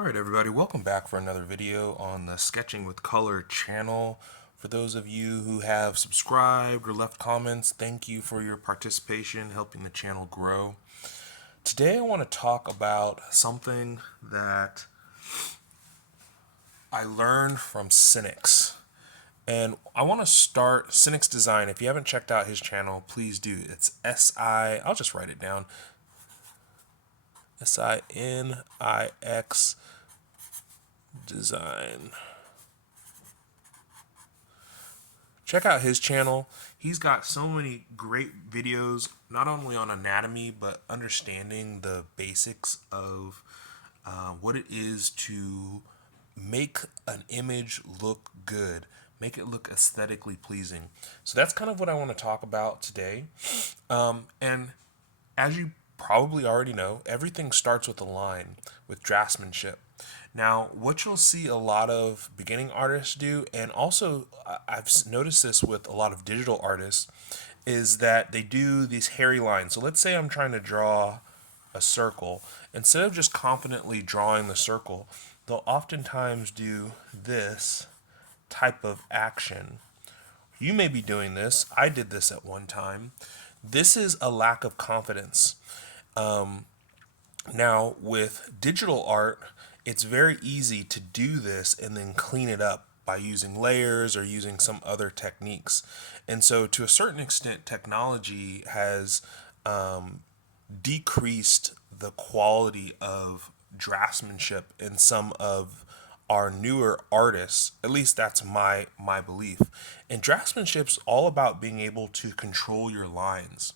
Alright everybody, welcome back for another video on the Sketching with Color channel. For those of you who have subscribed or left comments, thank you for your participation, helping the channel grow. Today I want to talk about something that I learned from Sinix. And I want to start Sinix Design. If you haven't checked out his channel, please do. It's I'll just write it down. Sinix Design. Check out his channel. He's got so many great videos, not only on anatomy, but understanding the basics of what it is to make an image look good, make it look aesthetically pleasing. So that's kind of what I want to talk about today. And as you probably already know, everything starts with a line, with draftsmanship. Now, what you'll see a lot of beginning artists do, and also I've noticed this with a lot of digital artists, is that they do these hairy lines. So let's say I'm trying to draw a circle. Instead of just confidently drawing the circle, they'll oftentimes do this type of action. You may be doing this. I did this at one time. This is a lack of confidence. Now, with digital art, it's very easy to do this and then clean it up by using layers or using some other techniques. And so, to a certain extent, technology has decreased the quality of draftsmanship in some of our newer artists. At least that's my belief. And draftsmanship's all about being able to control your lines.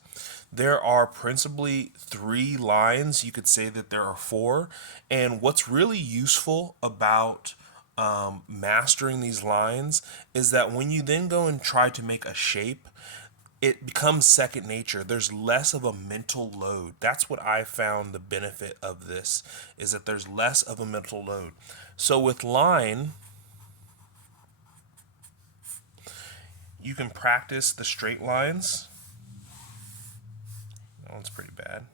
There are principally 3 lines. You could say that there are 4. And what's really useful about mastering these lines is that when you then go and try to make a shape, it becomes second nature. There's less of a mental load. That's what I found the benefit of this, is that there's less of a mental load. So with line, you can practice the straight lines. That one's pretty bad.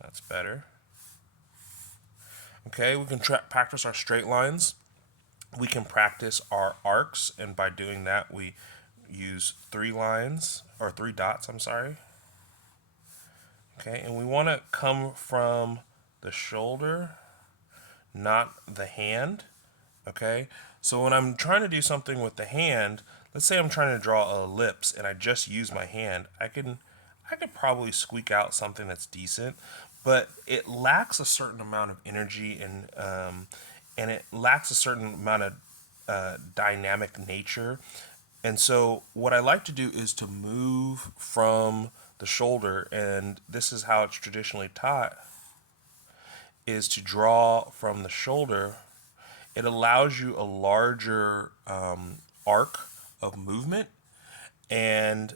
That's better. Okay, we can practice our straight lines. We can practice our arcs, and by doing that, we use 3 lines, or 3 dots, I'm sorry. Okay, and we want to come from the shoulder, not the hand. Okay, so when I'm trying to do something with the hand, let's say I'm trying to draw an ellipse and I just use my hand, I could probably squeak out something that's decent, but it lacks a certain amount of energy and it lacks a certain amount of dynamic nature. And so what I like to do is to move from the shoulder, and this is how it's traditionally taught, is to draw from the shoulder. It allows you a larger arc of movement, and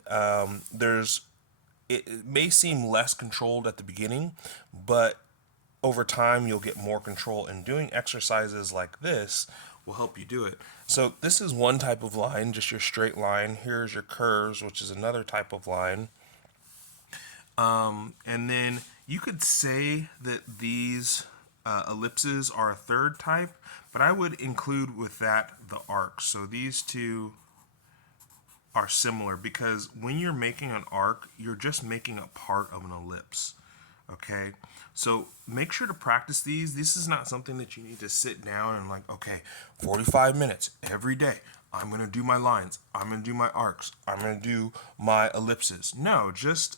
it may seem less controlled at the beginning, but over time you'll get more control, and doing exercises like this will help you do it. So this is one type of line, just your straight line. Here's your curves, which is another type of line. And then you could say that these ellipses are a third type, but I would include with that the arcs. So these two are similar, because when you're making an arc, you're just making a part of an ellipse. Okay, so make sure to practice these. This is not something that you need to sit down and like, okay, 45 minutes every day, I'm going to do my lines, I'm going to do my arcs, I'm going to do my ellipses. No, just,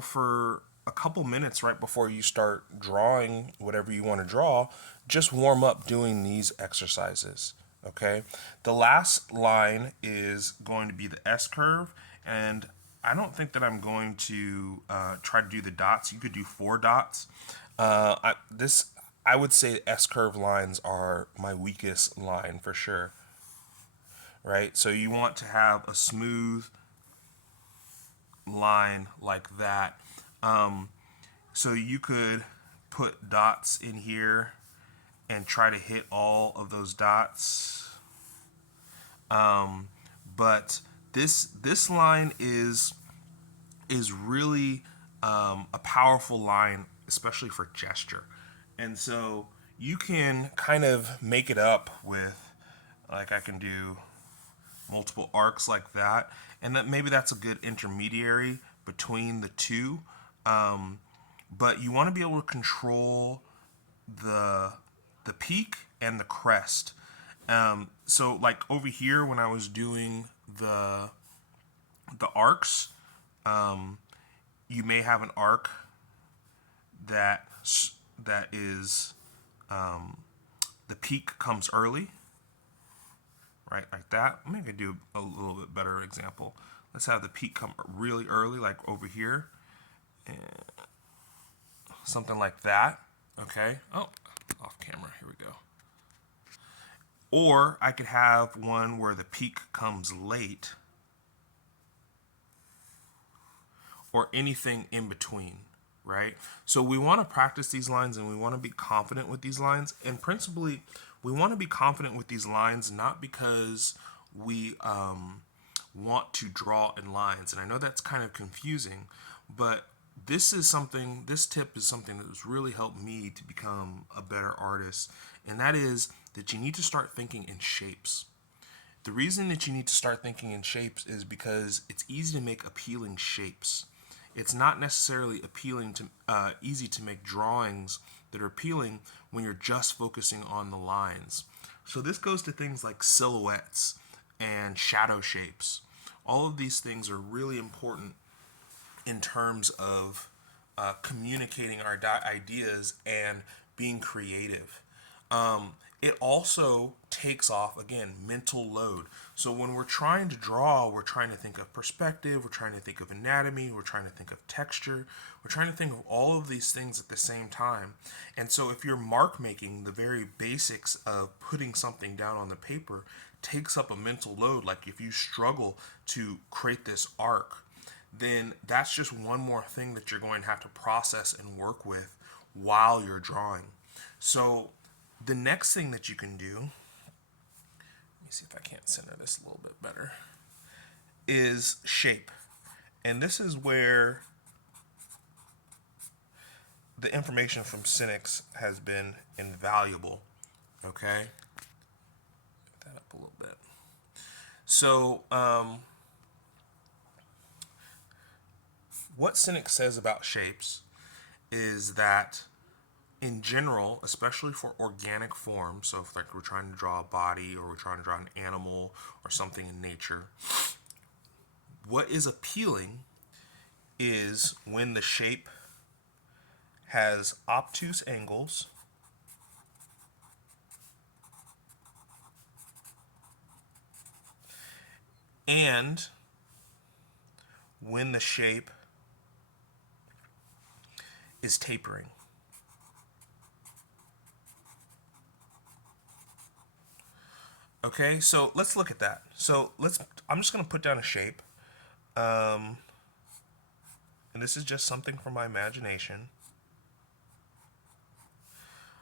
for a couple minutes right before you start drawing whatever you want to draw, just warm up doing these exercises. Okay, the last line is going to be the S curve, and I don't think that I'm going to try to do the dots. You could do 4 dots. I would say S curve lines are my weakest line for sure. Right, so you want to have a smooth line like that. So you could put dots in here and try to hit all of those dots. But this line is really a powerful line, especially for gesture. And so you can kind of make it up with, like, I can do multiple arcs like that, and that maybe that's a good intermediary between the two. But you want to be able to control the peak and the crest. So like over here when I was doing the arcs, you may have an arc that that is the peak comes early, right, like that. Maybe do a little bit better example. Let's have the peak come really early, like over here, and something like that. Okay. Oh, off camera. Here we go. Or I could have one where the peak comes late, or anything in between, right? So we want to practice these lines and we want to be confident with these lines. And principally, we want to be confident with these lines not because we want to draw in lines. And I know that's kind of confusing, but this tip is something that has really helped me to become a better artist. And that is that you need to start thinking in shapes. The reason that you need to start thinking in shapes is because it's easy to make appealing shapes. It's not necessarily easy to make drawings that are appealing when you're just focusing on the lines. So this goes to things like silhouettes and shadow shapes. All of these things are really important in terms of communicating our ideas and being creative. It also takes off, again, mental load. So when we're trying to draw, we're trying to think of perspective, we're trying to think of anatomy, we're trying to think of texture, we're trying to think of all of these things at the same time. And so if you're mark making, the very basics of putting something down on the paper takes up a mental load. Like if you struggle to create this arc, then that's just one more thing that you're going to have to process and work with while you're drawing. So the next thing that you can do, let me see if I can't center this a little bit better, is shape. And this is where the information from Sinix has been invaluable. Okay? Get that up a little bit. So, what Sinix says about shapes is that in general, especially for organic forms, so if like we're trying to draw a body or we're trying to draw an animal or something in nature, what is appealing is when the shape has obtuse angles and when the shape is tapering. Okay, so let's look at that. I'm just going to put down a shape. And this is just something from my imagination.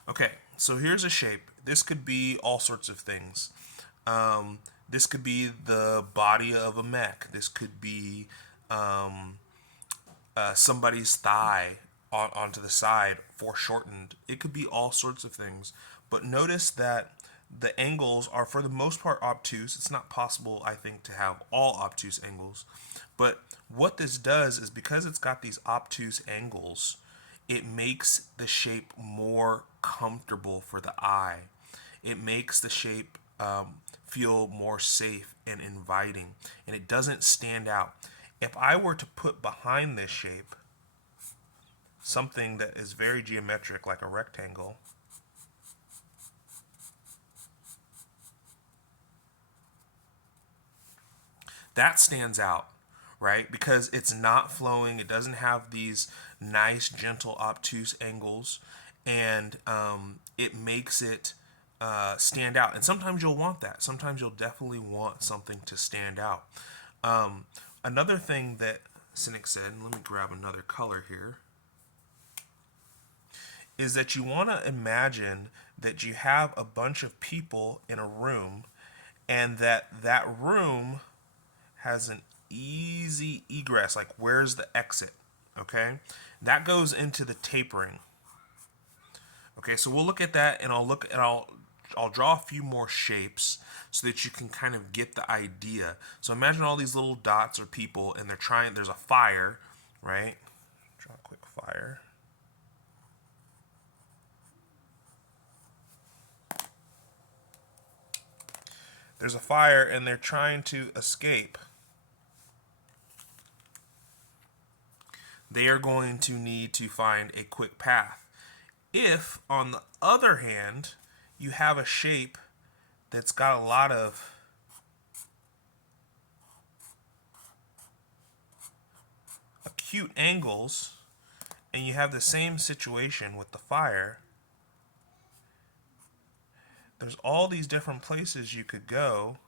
Okay, so here's a shape. This could be all sorts of things. This could be the body of a mech. This could be somebody's thigh onto the side foreshortened. It could be all sorts of things. But notice that the angles are for the most part obtuse. It's not possible, I think, to have all obtuse angles. But what this does is because it's got these obtuse angles, it makes the shape more comfortable for the eye. It makes the shape feel more safe and inviting, and it doesn't stand out. If I were to put behind this shape something that is very geometric, like a rectangle, that stands out, right? Because it's not flowing, it doesn't have these nice, gentle, obtuse angles, and it makes it stand out. And sometimes you'll want that. Sometimes you'll definitely want something to stand out. Another thing that Sinix said, and let me grab another color here, is that you want to imagine that you have a bunch of people in a room and that room has an easy egress, like where's the exit, okay? That goes into the tapering, Okay, so we'll look at that, and I'll draw a few more shapes so that you can kind of get the idea. So imagine all these little dots are people, and there's a fire, right? Draw a quick fire. There's a fire, and they're trying to escape. They are going to need to find a quick path. If, on the other hand, you have a shape that's got a lot of acute angles, and you have the same situation with the fire, there's all these different places you could go,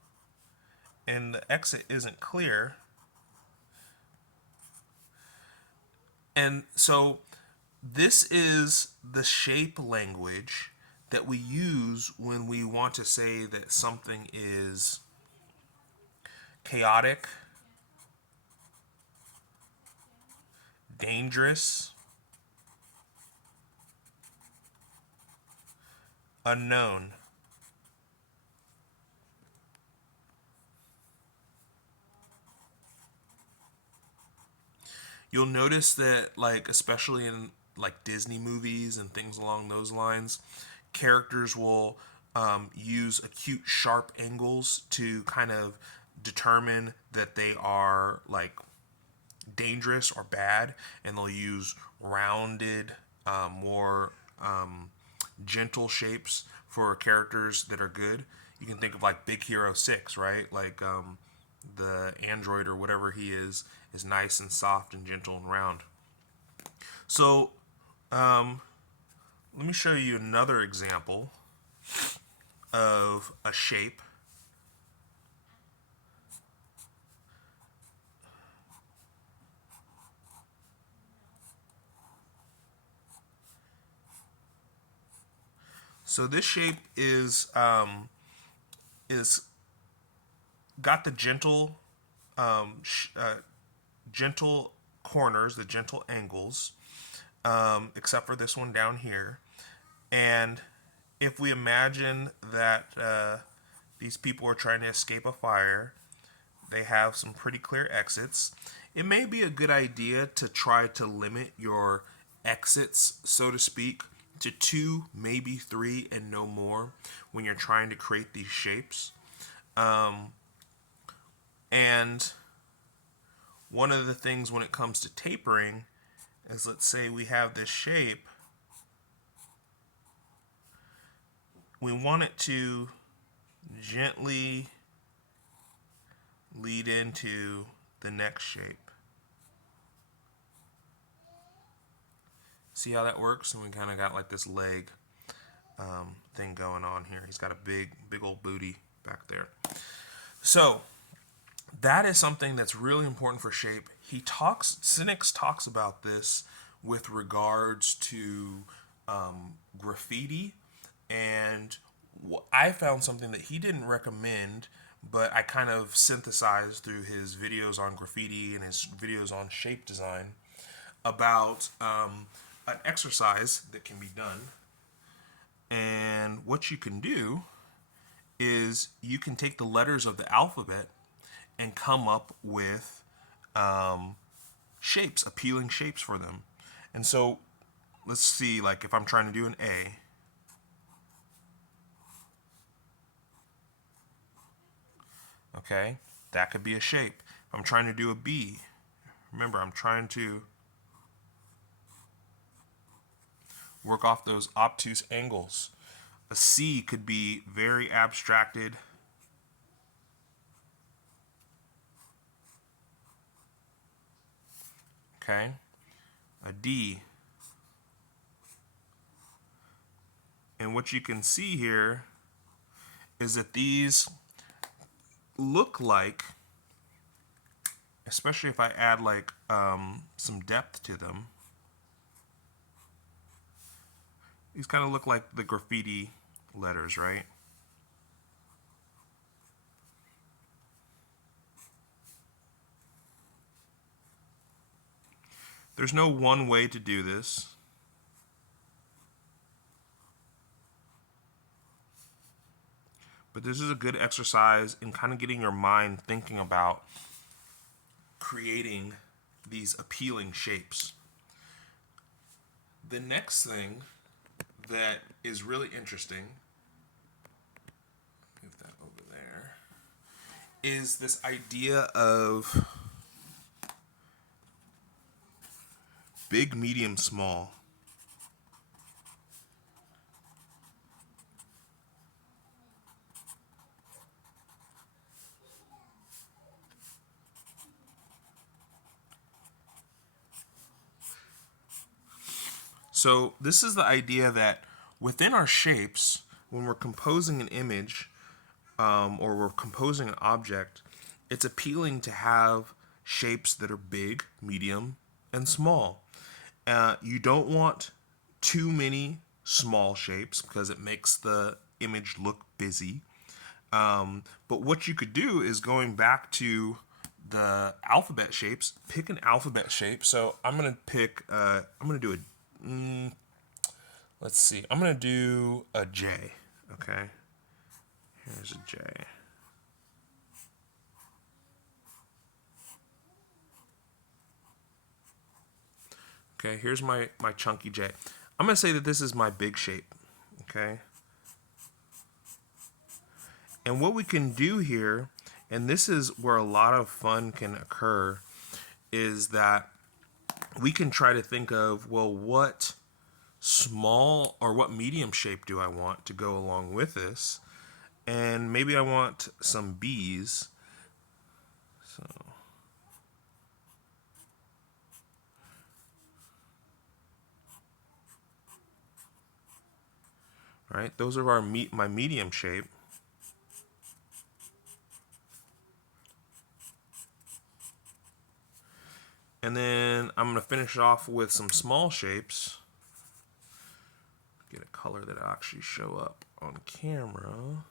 and the exit isn't clear. And so this is the shape language that we use when we want to say that something is chaotic, dangerous, unknown. You'll notice that, like, especially in like Disney movies and things along those lines, characters will use acute, sharp angles to kind of determine that they are like dangerous or bad, and they'll use rounded, more gentle shapes for characters that are good. You can think of like Big Hero 6, right? Like the android or whatever he is nice and soft and gentle and round. So let me show you another example of a shape. So this shape is got the gentle corners, the gentle angles, except for this one down here. And if we imagine that these people are trying to escape a fire, they have some pretty clear exits. It may be a good idea to try to limit your exits, so to speak, to 2, maybe 3, and no more when you're trying to create these shapes. And one of the things when it comes to tapering is, let's say we have this shape. We want it to gently lead into the next shape. See how that works? And we kind of got like this leg thing going on here. He's got a big old booty back there. So that is something that's really important for shape. Sinix talks about this with regards to graffiti, and I found something that he didn't recommend, but I kind of synthesized through his videos on graffiti and his videos on shape design about an exercise that can be done. And what you can do is you can take the letters of the alphabet and come up with shapes, appealing shapes for them. And so let's see, like if I'm trying to do an A, okay, that could be a shape. If I'm trying to do a B, remember I'm trying to work off those obtuse angles. A C could be very abstracted. Okay, a D. And what you can see here is that these look like, especially if I add like some depth to them, these kind of look like the graffiti letters, right? There's no one way to do this. But this is a good exercise in kind of getting your mind thinking about creating these appealing shapes. The next thing that is really interesting, move that over there, is this idea of big, medium, small. So this is the idea that within our shapes, when we're composing an image or we're composing an object, it's appealing to have shapes that are big, medium, and small. You don't want too many small shapes because it makes the image look busy. But what you could do is going back to the alphabet shapes, pick an alphabet shape. So I'm going to pick, I'm going to do let's see, I'm going to do a J, okay? Here's a J. Okay, here's my chunky J. I'm going to say that this is my big shape, okay? And what we can do here, and this is where a lot of fun can occur, is that we can try to think of, well, what small or what medium shape do I want to go along with this? And maybe I want some B's. So, all right, those are my medium shape. And then I'm going to finish off with some small shapes. Get a color that will actually show up on camera.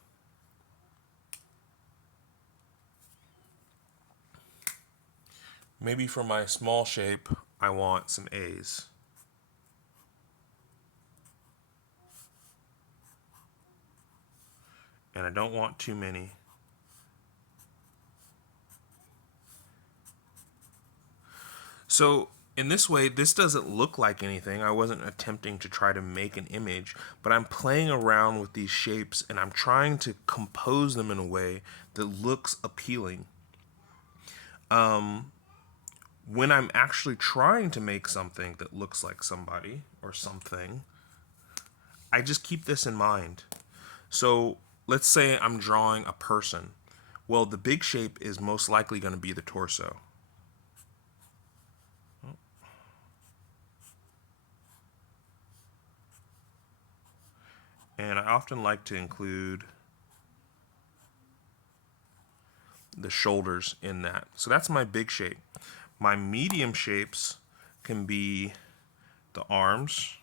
Maybe for my small shape, I want some A's. And I don't want too many. So in this way, this doesn't look like anything. I wasn't attempting to try to make an image, but I'm playing around with these shapes and I'm trying to compose them in a way that looks appealing. When I'm actually trying to make something that looks like somebody or something, I just keep this in mind. So let's say I'm drawing a person. Well, the big shape is most likely going to be the torso. And I often like to include the shoulders in that. So that's my big shape. My medium shapes can be the arms,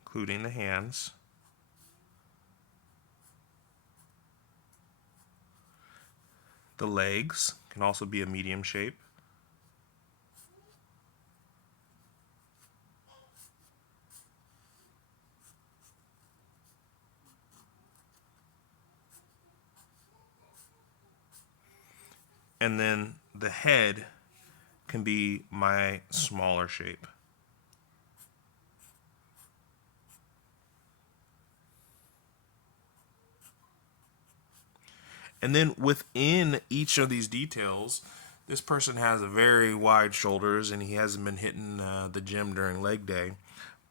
including the hands, the legs can also be a medium shape, and then the head can be my smaller shape. And then within each of these details, this person has a very wide shoulders and he hasn't been hitting the gym during leg day.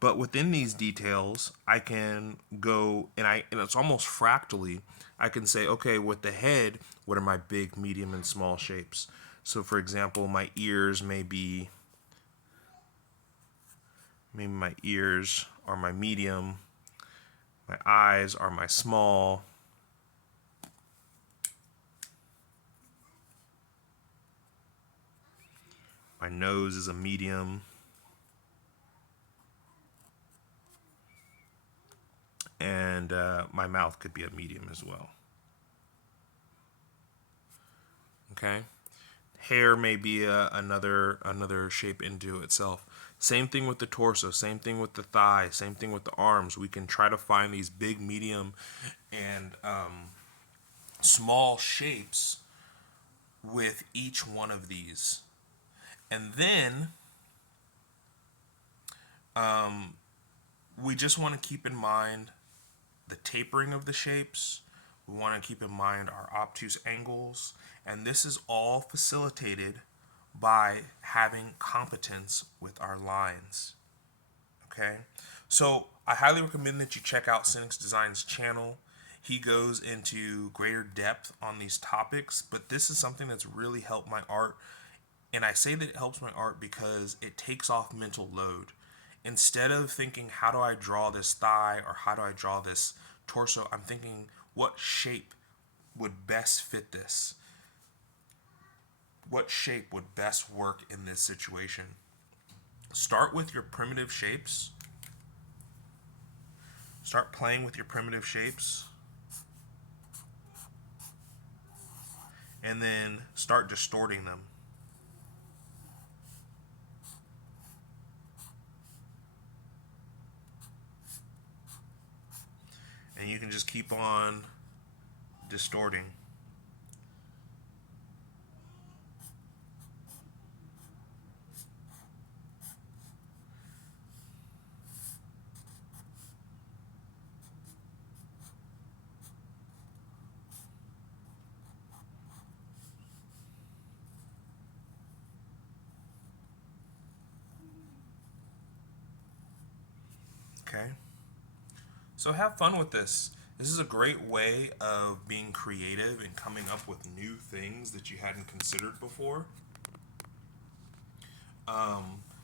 But within these details, I can go and it's almost fractally. I can say, okay, with the head, what are my big, medium, and small shapes? So, for example, my ears maybe my ears are my medium, my eyes are my small, my nose is a medium, and my mouth could be a medium as well. Okay? Hair may be another shape into itself. Same thing with the torso, same thing with the thigh, same thing with the arms. We can try to find these big, medium, and small shapes with each one of these. And then we just want to keep in mind the tapering of the shapes. We want to keep in mind our obtuse angles. And this is all facilitated by having competence with our lines. Okay? So I highly recommend that you check out Sinix Design's channel. He goes into greater depth on these topics, but this is something that's really helped my art. And I say that it helps my art because it takes off mental load. Instead of thinking, how do I draw this thigh or how do I draw this torso, I'm thinking, what shape would best fit this? What shape would best work in this situation? Start with your primitive shapes. Start playing with your primitive shapes. And then start distorting them. And you can just keep on distorting. Okay? So have fun with this. This is a great way of being creative and coming up with new things that you hadn't considered before.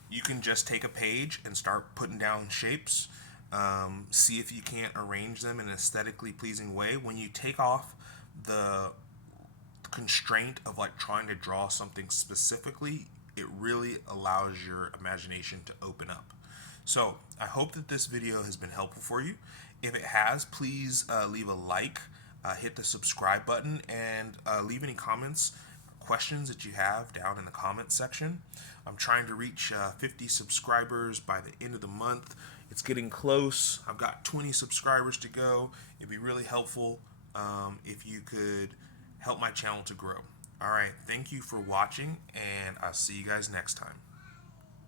You can just take a page and start putting down shapes. See if you can't arrange them in an aesthetically pleasing way. When you take off the constraint of like trying to draw something specifically, it really allows your imagination to open up. So I hope that this video has been helpful for you. If it has, please leave a like, hit the subscribe button, and leave any comments, questions that you have down in the comments section. I'm trying to reach 50 subscribers by the end of the month. It's getting close. I've got 20 subscribers to go. It'd be really helpful if you could help my channel to grow. All right, thank you for watching, and I'll see you guys next time.